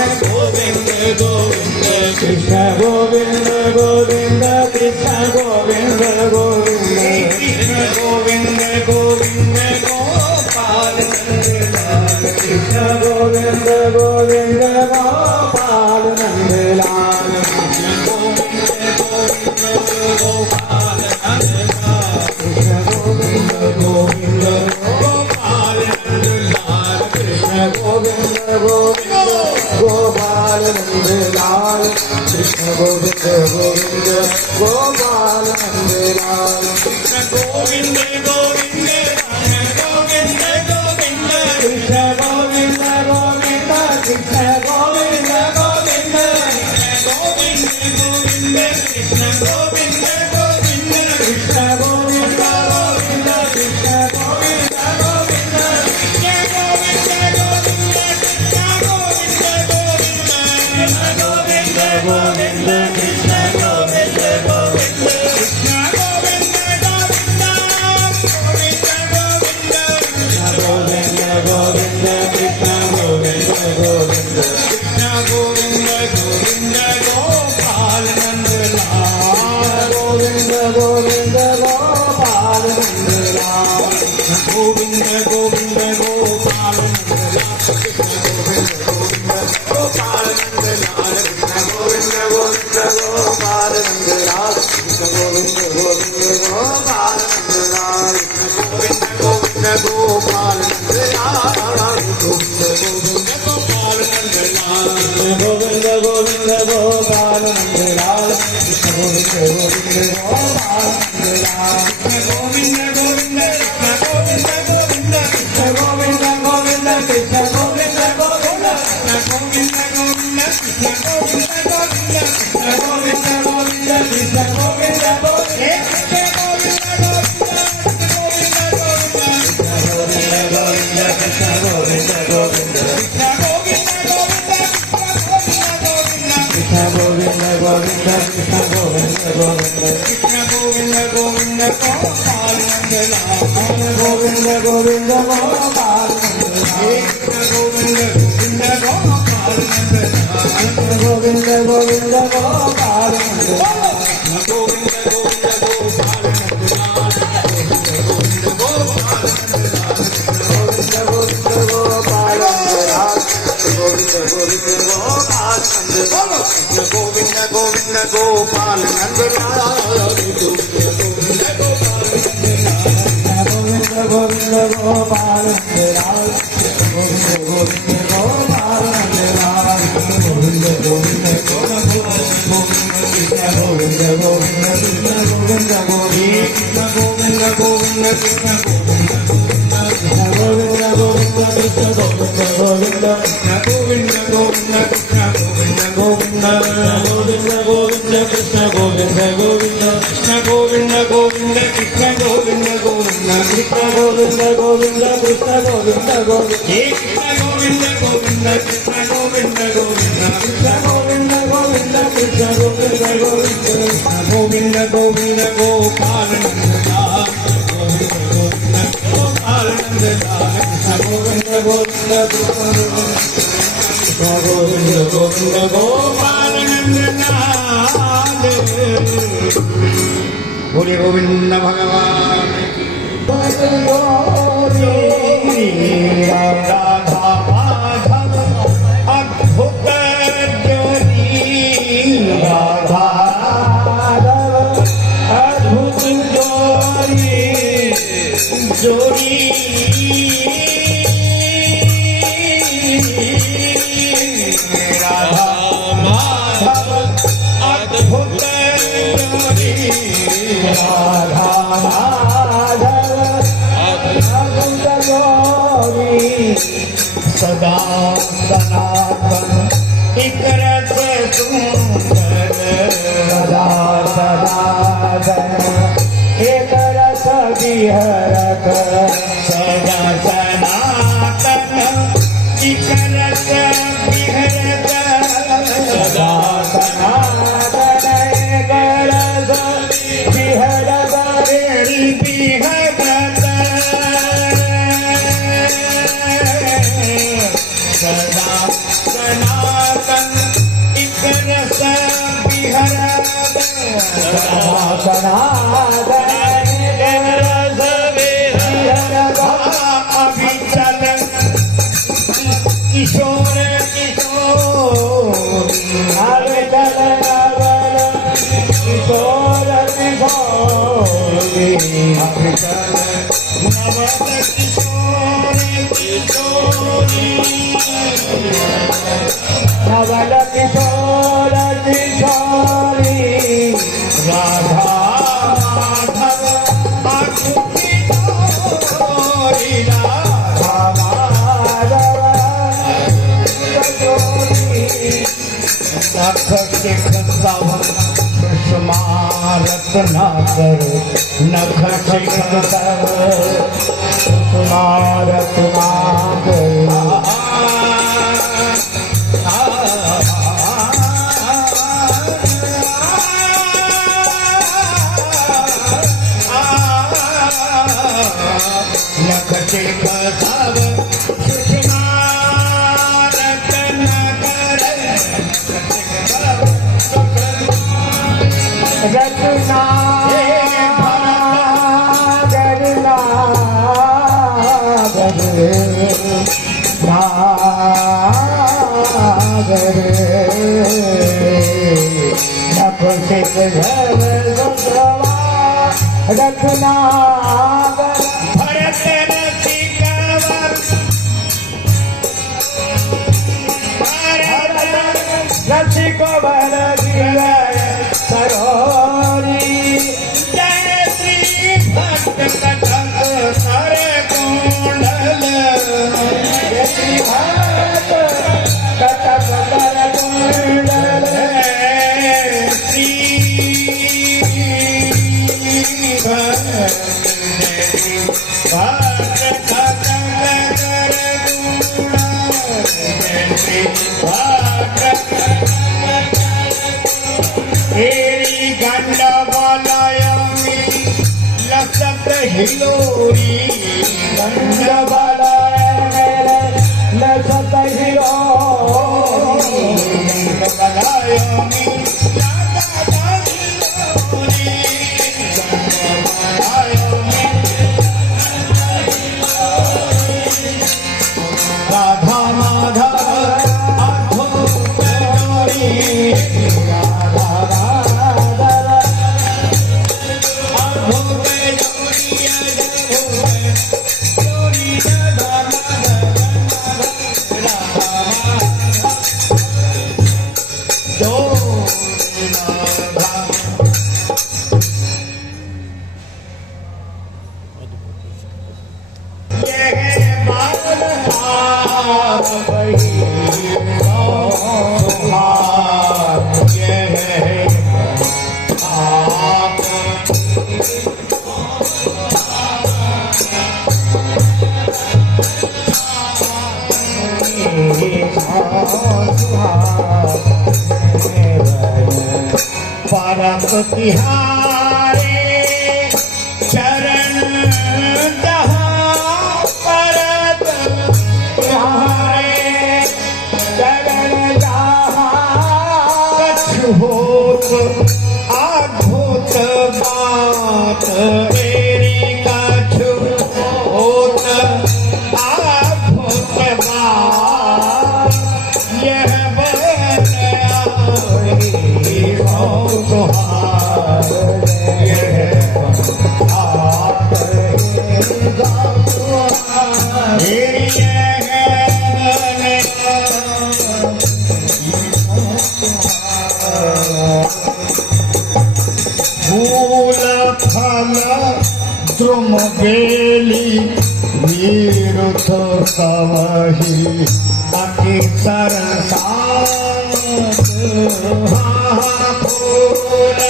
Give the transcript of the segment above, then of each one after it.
गोविंद गोविंद कृष्ण गोविंद गोविंद कृष्ण गोविंद गोविंद कृष्ण गोविंद गोविंद गोपाल नंदलाल कृष्ण गोविंद गोविंद गोपाल नंदलाल गोविंद गोविंद गोपाल नंदलाल कृष्ण गोविंद गोविंद गोपाल नंदलाल कृष्ण गोविंद गोविंद गोपाल नंदलाल कृष्ण गोविंद गोविंद गोपाल नंदलाल कृष्ण गोविंद गोविंद गोविंद गोविंद कृष्ण गोविंद गोविंद कृष्ण गोविंद गोविंद गोविंद गोविंद कृष्ण गोविंद गोविंद कृष्ण गोविंद गोविंद कृष्ण गोविंद गोविंद गोविंद कृष्ण गोविंद गोविंद कृष्ण गोविंद गोविंद गोविंद गोविंद कृष्ण गोविंद गोविंद कृष्ण गोविंद गोविंद गोपाल नंदलाल गोविंद गोविंद गोपाल नंदलाल गोविंद गोविंद गोपाल नंदलाल कृष्ण गोविंद गोविंद गोपाल नंदलाल कृष्ण गोविंद गोविंद गोपाल नंदलाल कृष्ण गोविंद गोविंद गोपाल नंदलाल गोविंद गोविंद गोपाल नंदलाल गोविंद गोविंद गोपाल नंदलाल गोविंद गोविंद गोपाल नंदलाल कृष्ण गोविंद गोविंद गोपाल नंदलाल गोविंद गोविंद कृष्ण गोविंद गोविंद कृष्ण गोविंद गोविंद कृष्ण गोविंद गोविंद गोविंद गोविंद कृष्ण गोविंद गोविंद कृष्ण गोविंद गोविंद कृष्ण गोविंद गोविंद कृष्ण गोविंद गोविंद कृष्ण गोविंद गोविंद कृष्ण गोविंद गोविंद गोविंद गोविंद गोपाल नंदलाल गोविंद गोविंद गोपाल नंदलाल गोविंद गोविंद गोपाल नंदलाल गोविंद गोविंद गोपाल नंदलाल गोविंद गोविंद गोपाल नंदलाल गोविंद गोपाल नंदलाल गोविंद गोविंद गोपाल नंदलाल गोविंद गोविंद गोपाल नंदलाल गोविंद गोविंद गोपाल नंदलाल गोविंद गोविंद गोपाल नंदलाल गोविंद गोविंद गोपाल नंदलाल गोविंद गोविंद गोविंद गोविंद गोविंद गोविंद गोविंद गोविंद गोविंद कृष्ण गोविंद गोविंद गोविंद कृष्ण गोविंद गोविंद गोविंद गोविंद कृष्ण गोविंद गोविंद गोविंद गोविंद कृष्ण गोविंद गोविंद कृष्ण गोविंद गोविंद कृष्ण गोविंद गोविंद कृष्ण गोविंद गोविंद कृष्ण गोविंद गोविंद कृष्ण गोविंद गोविंद कृष्ण गोविंद गोविंद कृष्ण गोविंद गोविंद कृष्ण गोविंद गोविंद गोविंद गोविंद गोपाल नंदलाल गोविंद गोविंद गोपाल नंदलाल गोविंद गोविंद कृष्ण गोविंद गोविंद गोपाल नंदलाल बोले गोविंद भगवान की राधा माधव अद्भुत जोड़ी राधा अद्भुत जोड़ी राधा माधव अद्भुत जोड़ी राधा माधव अद्भुत जोड़ी सदा सनातन एक रस सुंदर सदा सनातन एक रस विहरत सदा सनातन एक रस विहरत सदा सनातन एक रस विहरत विहरत अभी चल किशोर किशोर अरे चल किशोर किशोरी अभी चल नवत किशोर किशोरी नवल किशोर किशोरी राधा माधव आकुति गौरी राधा माधव किशोरी नख शिख सब सुषमा रत्नाकर नख शिख सब सुमारत नख शिख सब सुषमा रत्नाकर रत्ना गरना नागर नखशिख झल सुषमा रत्ना भरत रसिकवर रसिक वर सरोरी जय श्री भक्त कटक सर कुंडल श्री भक्त कटक कर कुंडल श्री भक्त कटक कर कुंडल श्री भक्त तेरी गंड बलयमी लसत हिलोरी गंज बलय मेरे लसत हिलोरी बलयमी लसत हिलोरी बलयमी राधा माधव अद्भुत जोड़ी परम तिहारे चरण जहाँ परत तिहारे चरण जहाँ कछु होत अद्भुत बात मेरी कछु होत अद्भुत बात यह फूल फल द्रुम बेली वीरुथ कवही अति सरसात फूल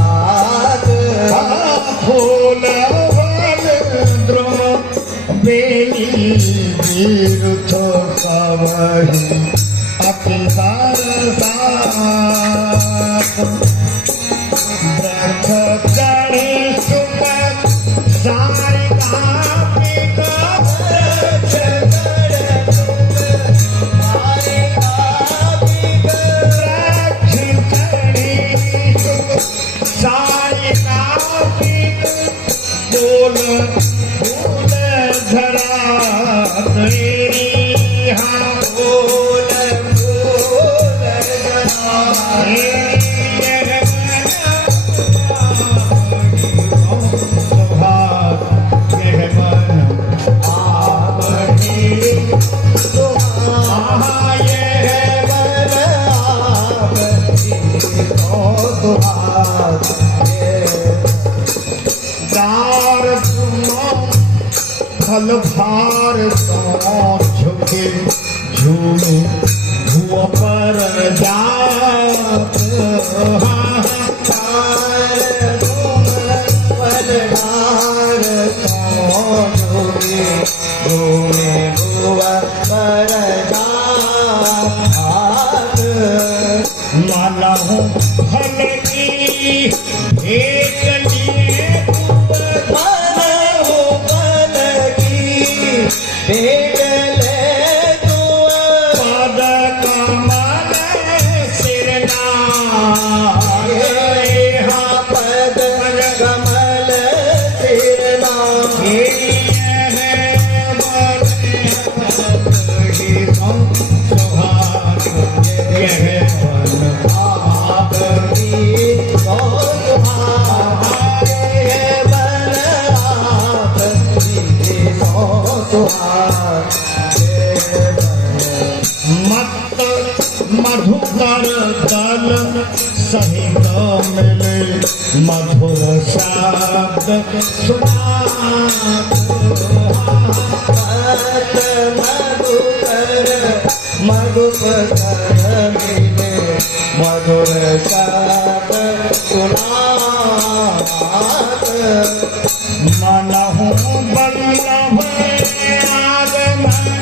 बरसात फूल फल द्रुम बेली वीरुथ कवही अति सरसात व्रत चढ़ी सुख सारिका पिता कार्तिक बोल बोल झरा तेरी हाँ बोल बोल जना फल भार झुके झूमे धुआ पर जात माला हूँ फल की एक लिए पद कमल सिरना पद कमल सिरना मधुकर दलन सहित मिले मधुर शब्द सुना मधुकर मिले मधुर शब्द सुना मनहु बल्लभ आगमन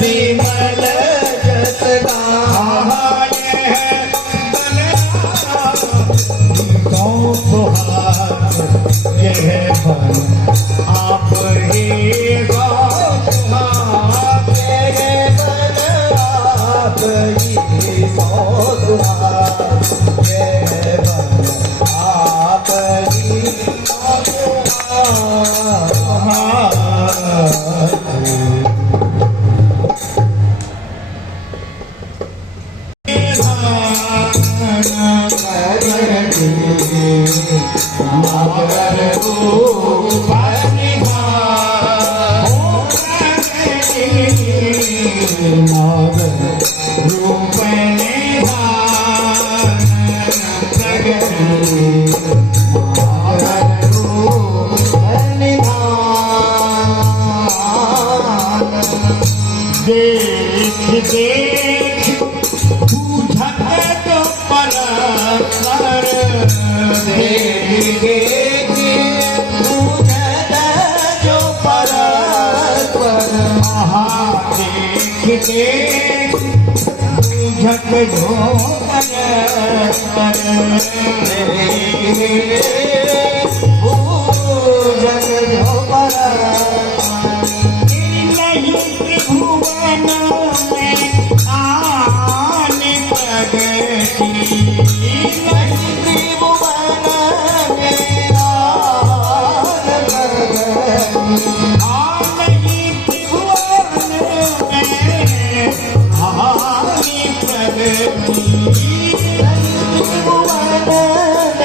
विमल जसगा आप ही देख बूझत तो परस्पर देख बूझत जो परस्पर देख देख बूझत जो परस्पर बूझत जो परस्पर नहीं त्रिभुवन में आने प्रगति नहीं त्रिभुवन में आन प्रगति नहीं त्रिभुवन में आने प्रगति त्रिभुवन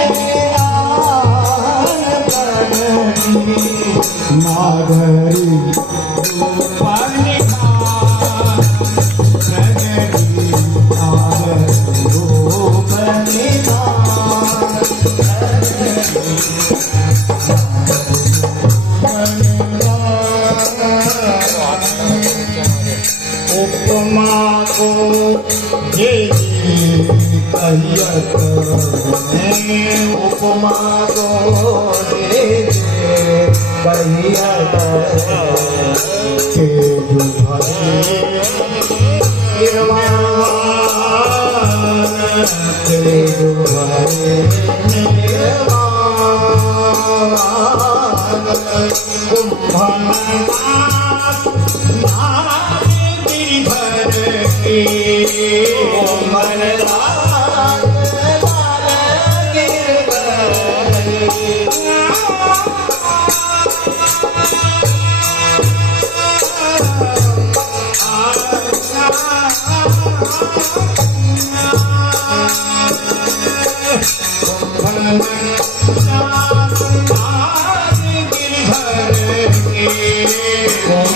में आन प्रगति नागरी रूपनि प्रगति नागरी रूपनि उपमा को ये कहियत उपमा को दे कहियत के दुभरे गिरवान तुम्हारे निर्वाण कुंभनाथ लाल गिरधर की कुंभनाथ लाल गिरधर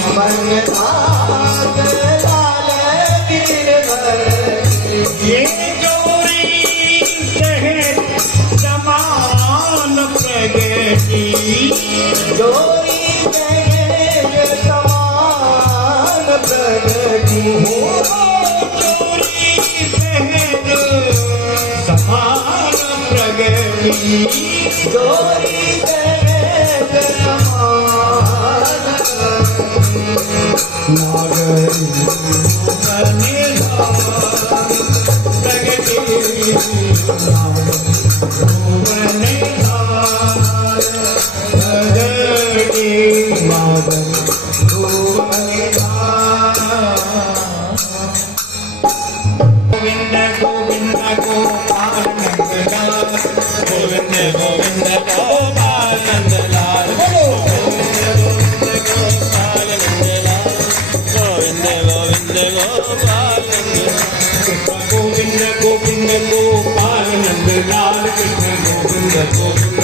कुंभनाथ लाल गिरधर ये जोड़ी सहज समान प्रगति जोरी सहज समान प्रगति जोड़ी सहज समान प्रगति जोरी सहज समान नागरी गोविंद गोविंद गोपाल नंदलाल गोविंद गोविंद गोपाल नंदलाल गोपाल नंदलाल गोविंद गोविंद गोपाल गोविंद गोविंद गोपाल नंदलाल कृष्ण गोविंद गोविंद